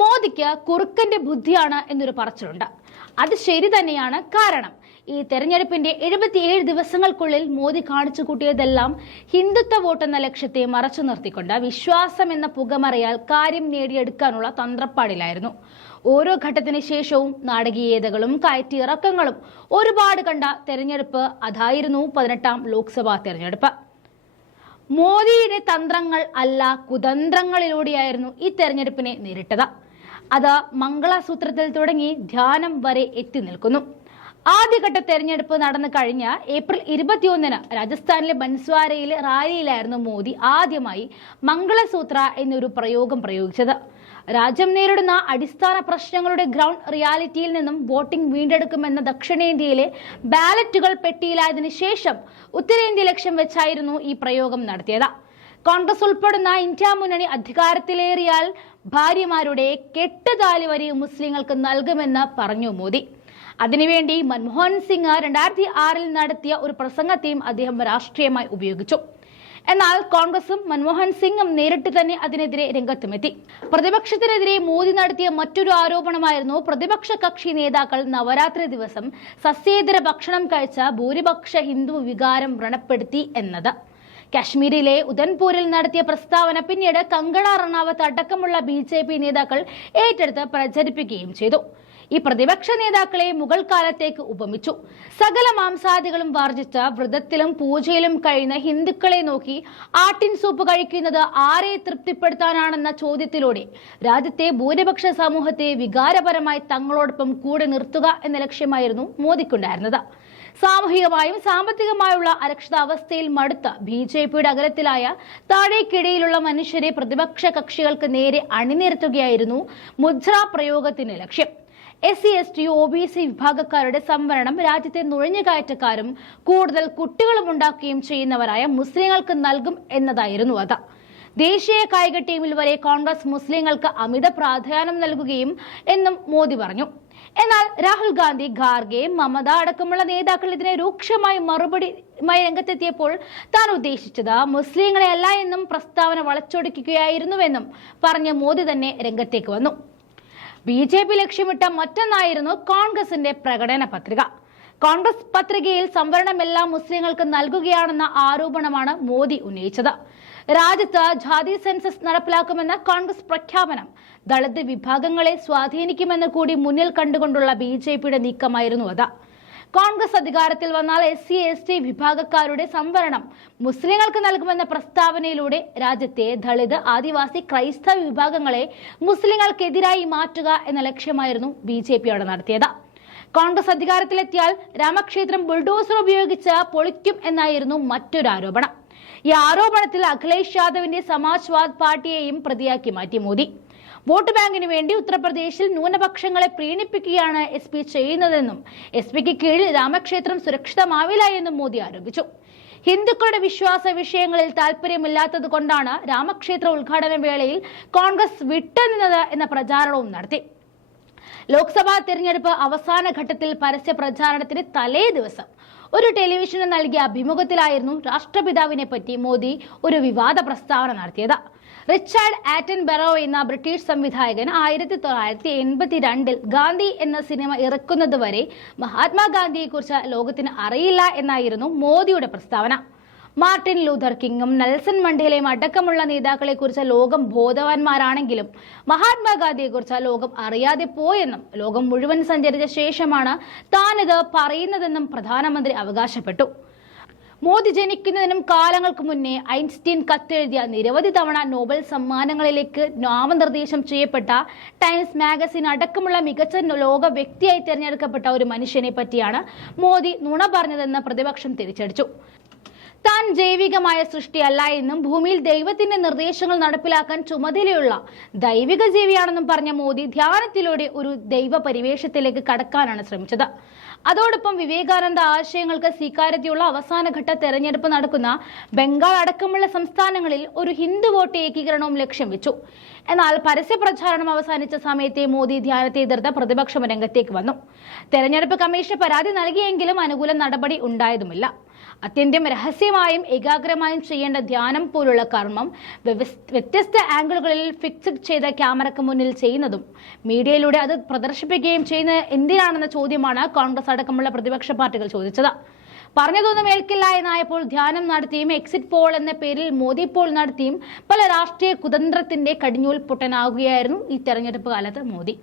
മോദിക്ക് കുറുക്കന്റെ ബുദ്ധിയാണ് എന്നൊരു പറച്ചിലുണ്ട്. അത് ശരി തന്നെയാണ് കാരണം ഈ തെരഞ്ഞെടുപ്പിന്റെ എഴുപത്തിയേഴ് ദിവസങ്ങൾക്കുള്ളിൽ മോദി കാണിച്ചു കൂട്ടിയതെല്ലാം ഹിന്ദുത്വ വോട്ടെന്ന ലക്ഷ്യത്തെ മറച്ചു നിർത്തിക്കൊണ്ട് വിശ്വാസം എന്ന പുകമറയാൽ കാര്യം നേടിയെടുക്കാനുള്ള തന്ത്രപ്പാടിലായിരുന്നു. ഓരോ ഘട്ടത്തിന് ശേഷവും നാടകീയതകളും കയറ്റിയിറക്കങ്ങളും ഒരുപാട് കണ്ട തെരഞ്ഞെടുപ്പ് അതായിരുന്നു പതിനെട്ടാം ലോക്സഭാ തെരഞ്ഞെടുപ്പ്. മോദിയുടെ തന്ത്രങ്ങൾ അല്ല കുതന്ത്രങ്ങളിലൂടെയായിരുന്നു ഈ തെരഞ്ഞെടുപ്പിനെ നേരിട്ടത്. അത് മംഗളസൂത്രത്തിൽ തുടങ്ങി ധ്യാനം വരെ എത്തി നിൽക്കുന്നു. ആദ്യഘട്ട തെരഞ്ഞെടുപ്പ് നടന്നു കഴിഞ്ഞ ഏപ്രിൽ ഇരുപത്തിയൊന്നിന് രാജസ്ഥാനിലെ ബൻസ്വാരയിലെ റാലിയിലായിരുന്നു മോദി ആദ്യമായി മംഗളസൂത്ര എന്നൊരു പ്രയോഗം പ്രയോഗിച്ചത്. രാജ്യം നേരിടുന്ന അടിസ്ഥാന പ്രശ്നങ്ങളുടെ ഗ്രൗണ്ട് റിയാലിറ്റിയിൽ നിന്നും വോട്ടിംഗ് വീണ്ടെടുക്കുമെന്ന ദക്ഷിണേന്ത്യയിലെ ബാലറ്റുകൾ പെട്ടിയിലായതിനു ശേഷം ഉത്തരേന്ത്യ ലക്ഷ്യം വെച്ചായിരുന്നു ഈ പ്രയോഗം നടത്തിയത്. കോൺഗ്രസ് ഉൾപ്പെടുന്ന ഇന്ത്യ മുന്നണി അധികാരത്തിലേറിയാൽ ഭാര്യമാരുടെ കെട്ടുതാലി വരെ മുസ്ലിങ്ങൾക്ക് നൽകുമെന്ന് പറഞ്ഞു മോദി. അതിനുവേണ്ടി മൻമോഹൻ സിംഗ് രണ്ടായിരത്തി ആറിൽ നടത്തിയ ഒരു പ്രസംഗത്തെയും അദ്ദേഹം രാഷ്ട്രീയമായി ഉപയോഗിച്ചു. എന്നാൽ കോൺഗ്രസും മൻമോഹൻ സിംഗും നേരിട്ട് തന്നെ അതിനെതിരെ രംഗത്തുമെത്തി. പ്രതിപക്ഷത്തിനെതിരെ മോദി നടത്തിയ മറ്റൊരു ആരോപണമായിരുന്നു പ്രതിപക്ഷ കക്ഷി നേതാക്കൾ നവരാത്രി ദിവസം സസ്യേതര ഭക്ഷണം കഴിച്ച ഭൂരിപക്ഷ ഹിന്ദു വികാരം വ്രണപ്പെടുത്തി എന്നത്. കാശ്മീരിലെ ഉദൻപൂരിൽ നടത്തിയ പ്രസ്താവന പിന്നീട് കങ്കണ റണാവത്ത് അടക്കമുള്ള ബി നേതാക്കൾ ഏറ്റെടുത്ത് പ്രചരിപ്പിക്കുകയും ചെയ്തു. ഈ പ്രതിപക്ഷ നേതാക്കളെ മുഗൾ കാലത്തേക്ക് ഉപമിച്ചു. സകല മാംസാദികളും വർജിച്ച വ്രതത്തിലും പൂജയിലും കഴിയുന്ന ഹിന്ദുക്കളെ നോക്കി ആട്ടിൻ സൂപ്പ് കഴിക്കുന്നത് ആരെ തൃപ്തിപ്പെടുത്താനാണെന്ന ചോദ്യത്തിലൂടെ രാജ്യത്തെ ഭൂരിപക്ഷ സമൂഹത്തെ വികാരപരമായി തങ്ങളോടൊപ്പം കൂടെ നിർത്തുക എന്ന ലക്ഷ്യമായിരുന്നു മോദിക്കുണ്ടായിരുന്നത്. സാമൂഹികമായും സാമ്പത്തികമായുള്ള അരക്ഷിതാവസ്ഥയിൽ മടുത്ത ബി ജെ പിയുടെ അകലത്തിലായ താഴേക്കിടയിലുള്ള മനുഷ്യരെ പ്രതിപക്ഷ കക്ഷികൾക്ക് നേരെ അണിനിരത്തുകയായിരുന്നു മുദ്ര പ്രയോഗത്തിന്റെ ലക്ഷ്യം. S C S T O B C വിഭാഗക്കാരുടെ സംവരണം രാജ്യത്തെ നുഴഞ്ഞുകയറ്റക്കാരും കൂടുതൽ കുട്ടികളും ഉണ്ടാക്കുകയും ചെയ്യുന്നവരായ മുസ്ലിങ്ങൾക്ക് നൽകും എന്നതായിരുന്നു അത്. ദേശീയ കായിക ടീമിൽ വരെ കോൺഗ്രസ് മുസ്ലിങ്ങൾക്ക് അമിത പ്രാധാന്യം നൽകുകയും എന്നും മോദി പറഞ്ഞു. എന്നാൽ രാഹുൽ ഗാന്ധി ഖാർഗെ മമത അടക്കമുള്ള നേതാക്കൾ ഇതിനെ രൂക്ഷമായി മറുപടിയുമായി രംഗത്തെത്തിയപ്പോൾ താൻ ഉദ്ദേശിച്ചത് മുസ്ലിങ്ങളെ അല്ല എന്നും പ്രസ്താവന വളച്ചൊടിക്കുകയായിരുന്നുവെന്നും പറഞ്ഞ മോദി തന്നെ രംഗത്തേക്ക് വന്നു. ബി ജെ പി ലക്ഷ്യമിട്ട മറ്റൊന്നായിരുന്നു കോൺഗ്രസിന്റെ പ്രകടന പത്രിക. കോൺഗ്രസ് പത്രികയിൽ സംവരണമെല്ലാം മുസ്ലിങ്ങൾക്ക് നൽകുകയാണെന്ന ആരോപണമാണ് മോദി ഉന്നയിച്ചത്. രാജ്യത്ത് ജാതി സെൻസസ് നടപ്പിലാക്കുമെന്ന കോൺഗ്രസ് പ്രഖ്യാപനം ദളിത് വിഭാഗങ്ങളെ സ്വാധീനിക്കുമെന്ന് കൂടി മുന്നിൽ കണ്ടുകൊണ്ടുള്ള ബി നീക്കമായിരുന്നു അത്. കോൺഗ്രസ് അധികാരത്തിൽ വന്നാൽ എസ് സി എസ് ടി വിഭാഗക്കാരുടെ സംവരണം മുസ്ലിങ്ങൾക്ക് നൽകുമെന്ന പ്രസ്താവനയിലൂടെ രാജ്യത്തെ ദളിത് ആദിവാസി ക്രൈസ്തവ വിഭാഗങ്ങളെ മുസ്ലിങ്ങൾക്കെതിരായി മാറ്റുക എന്ന ലക്ഷ്യമായിരുന്നു ബി ജെ പിയോട് നടത്തിയത്. കോൺഗ്രസ് അധികാരത്തിലെത്തിയാൽ രാമക്ഷേത്രം ബുൾഡോസർ ഉപയോഗിച്ച് പൊളിക്കും എന്നായിരുന്നു മറ്റൊരു ആരോപണം. ഈ ആരോപണത്തിൽ അഖിലേഷ് യാദവിന്റെ സമാജ്വാദ് പാർട്ടിയെയും പ്രതിയാക്കി മാറ്റി മോദി. വോട്ട് ബാങ്കിന് വേണ്ടി ഉത്തർപ്രദേശിൽ ന്യൂനപക്ഷങ്ങളെ പ്രീണിപ്പിക്കുകയാണ് എസ് പി ചെയ്യുന്നതെന്നും എസ് പിക്ക് കീഴിൽ രാമക്ഷേത്രം സുരക്ഷിതമാവില്ല എന്നും മോദി ആരോപിച്ചു. ഹിന്ദുക്കളുടെ വിശ്വാസ വിഷയങ്ങളിൽ താല്പര്യമില്ലാത്തത് കൊണ്ടാണ് രാമക്ഷേത്ര ഉദ്ഘാടന വേളയിൽ കോൺഗ്രസ് വിട്ടുനിന്നത് എന്ന പ്രചാരണവും നടത്തി. ലോക്സഭാ തിരഞ്ഞെടുപ്പ് അവസാന ഘട്ടത്തിൽ പരസ്യ പ്രചാരണത്തിന് തലേ ദിവസം ഒരു ടെലിവിഷന് നൽകിയ അഭിമുഖത്തിലായിരുന്നു രാഷ്ട്രപിതാവിനെ പറ്റി മോദി ഒരു വിവാദ പ്രസ്താവന നടത്തിയത്. റിച്ചാർഡ് ആറ്റൻ ബെറോ എന്ന ബ്രിട്ടീഷ് സംവിധായകൻ ആയിരത്തി തൊള്ളായിരത്തി എൺപത്തി രണ്ടിൽ ഗാന്ധി എന്ന സിനിമ ഇറക്കുന്നത് വരെ മഹാത്മാഗാന്ധിയെക്കുറിച്ച് ലോകത്തിന് അറിയില്ല എന്നായിരുന്നു മോദിയുടെ പ്രസ്താവന. മാർട്ടിൻ ലൂഥർ കിങ്ങും നെൽസൺ മണ്ടേലയും അടക്കമുള്ള നേതാക്കളെ കുറിച്ച് ലോകം ബോധവാന്മാരാണെങ്കിലും മഹാത്മാഗാന്ധിയെക്കുറിച്ച് ലോകം അറിയാതെ പോയെന്നും ലോകം മുഴുവൻ സഞ്ചരിച്ച ശേഷമാണ് താനിത് പറയുന്നതെന്നും പ്രധാനമന്ത്രി അവകാശപ്പെട്ടു. മോദി ജനിക്കുന്നതിനും കാലങ്ങൾക്ക് മുന്നേ ഐൻസ്റ്റീൻ കത്തെഴുതിയ നിരവധി തവണ നോബൽ സമ്മാനങ്ങളിലേക്ക് നാമനിർദ്ദേശം ചെയ്യപ്പെട്ട ടൈംസ് മാഗസിൻ അടക്കമുള്ള മികച്ച ലോക വ്യക്തിയായി തിരഞ്ഞെടുക്കപ്പെട്ട ഒരു മനുഷ്യനെ പറ്റിയാണ് മോദി നുണ പറഞ്ഞതെന്ന് പ്രതിപക്ഷം തിരിച്ചടിച്ചു. താൻ ജൈവികമായ സൃഷ്ടിയല്ല എന്നും ഭൂമിയിൽ ദൈവത്തിന്റെ നിർദ്ദേശങ്ങൾ നടപ്പിലാക്കാൻ ചുമതലയുള്ള ദൈവിക ജീവിയാണെന്നും പറഞ്ഞ മോദി ധ്യാനത്തിലൂടെ ഒരു ദൈവ പരിവേഷത്തിലേക്ക് കടക്കാനാണ് ശ്രമിച്ചത്. അതോടൊപ്പം വിവേകാനന്ദ ആശയങ്ങൾക്ക് സ്വീകാര്യതയുള്ള അവസാനഘട്ട തെരഞ്ഞെടുപ്പ് നടക്കുന്ന ബംഗാൾ അടക്കമുള്ള സംസ്ഥാനങ്ങളിൽ ഒരു ഹിന്ദു വോട്ട് ഏകീകരണവും ലക്ഷ്യം വെച്ചു. എന്നാൽ പരസ്യ പ്രചാരണം അവസാനിച്ച സമയത്തെ മോദി ധ്യാനത്തെ എതിർത്ത പ്രതിപക്ഷം രംഗത്തേക്ക് വന്നു. തെരഞ്ഞെടുപ്പ് കമ്മീഷൻ പരാതി നൽകിയെങ്കിലും അനുകൂല നടപടി ഉണ്ടായതുമില്ല. അത്യന്തം രഹസ്യമായും ഏകാഗ്രമായും ചെയ്യേണ്ട ധ്യാനം പോലുള്ള കർമ്മം വ്യത്യസ്ത ആംഗിളുകളിൽ ഫിക്സഡ് ചെയ്ത ക്യാമറയ്ക്ക് മുന്നിൽ ചെയ്യുന്നതും മീഡിയയിലൂടെ അത് പ്രദർശിപ്പിക്കുകയും ചെയ്യുന്ന എന്തിനാണെന്ന ചോദ്യമാണ് കോൺഗ്രസ് അടക്കമുള്ള പ്രതിപക്ഷ പാർട്ടികൾ ചോദിച്ചത്. പറഞ്ഞതൊന്നും ഏൽക്കില്ല എന്നായപ്പോൾ ധ്യാനം നടത്തിയും എക്സിറ്റ് പോൾ എന്ന പേരിൽ മോദി പോൾ നടത്തിയും പല രാഷ്ട്രീയ കുതന്ത്രത്തിന്റെ കടിഞ്ഞൂൽ പൊട്ടനാകുകയായിരുന്നു ഈ തെരഞ്ഞെടുപ്പ് കാലത്ത് മോദി.